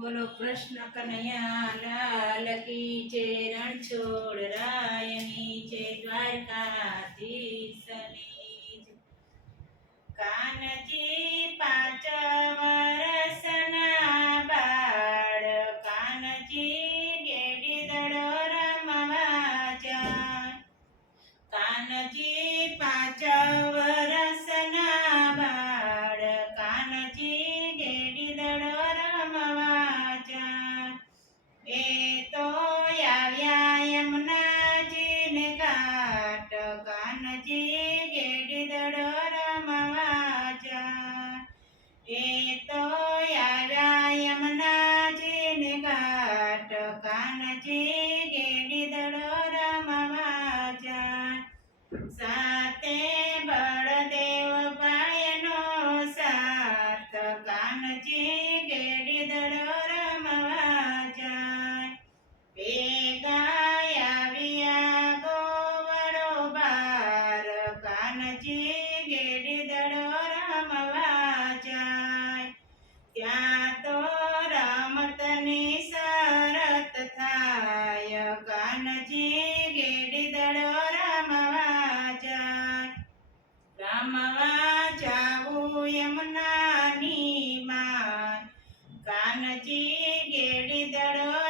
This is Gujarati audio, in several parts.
બોલો કૃષ્ણ કનૈયા લાલ કી જે રણછોડ રાયની જે દ્વારકાધીશની કાનજી પાંચ વરસના બાળ, કાનજી ગેડી દડો રમવા જાય. કાનજી પાંચ thought. તને શરત થાય કાનજી ગેડી દડો રામવાજા રામવા જાવું કાનજી ગેડી દડો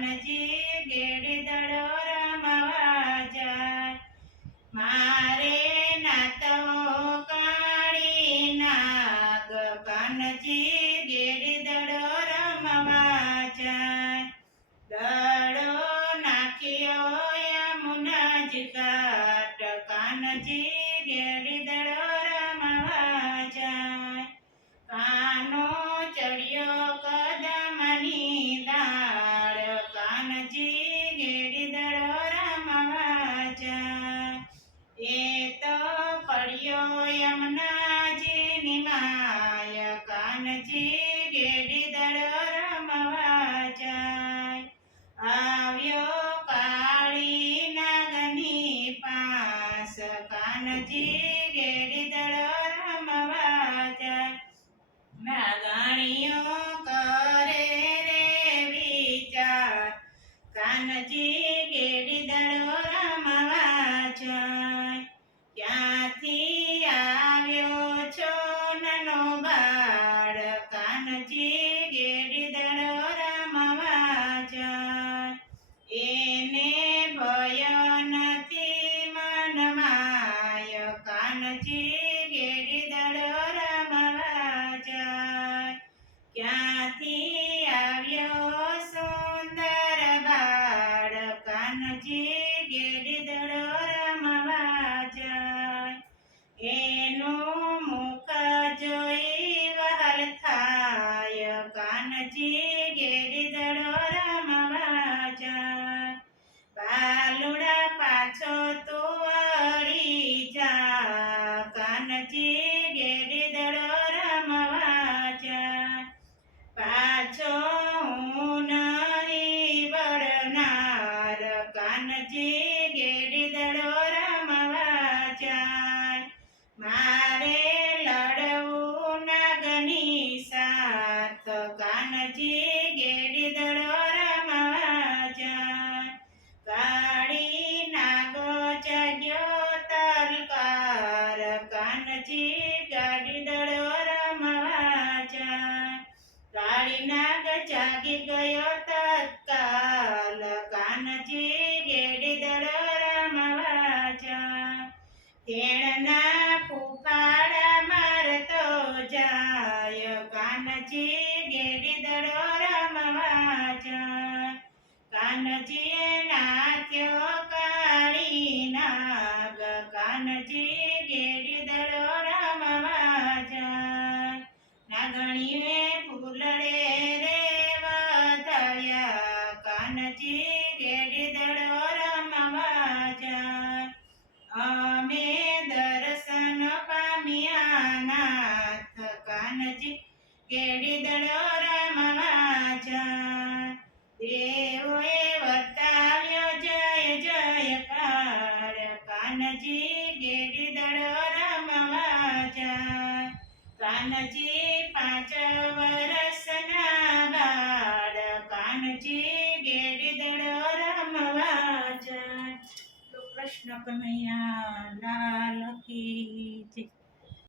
હનુમાનજી દડો રમવા મારે નાતો કાળી નાગ કાનજી ગેડે દડો રમવા જાય કાટ કાનજી ગેડે દડો ti. રણજી ગેડીદડો રમવા જાય મારે લડવું નાગની સાથ, કાનજી ગેડીદડો રમવા જાય કાળી નાગો જાગ્યો તલકાર, કાનજી ગાડીદડો રમવા જાય કાળી નાગ જાગી ગયો જે નાચ્યો કાનજે પાંચ વરસના બાળ કાનજે ગેડદડ રમવા જાય કૃષ્ણ કનૈયા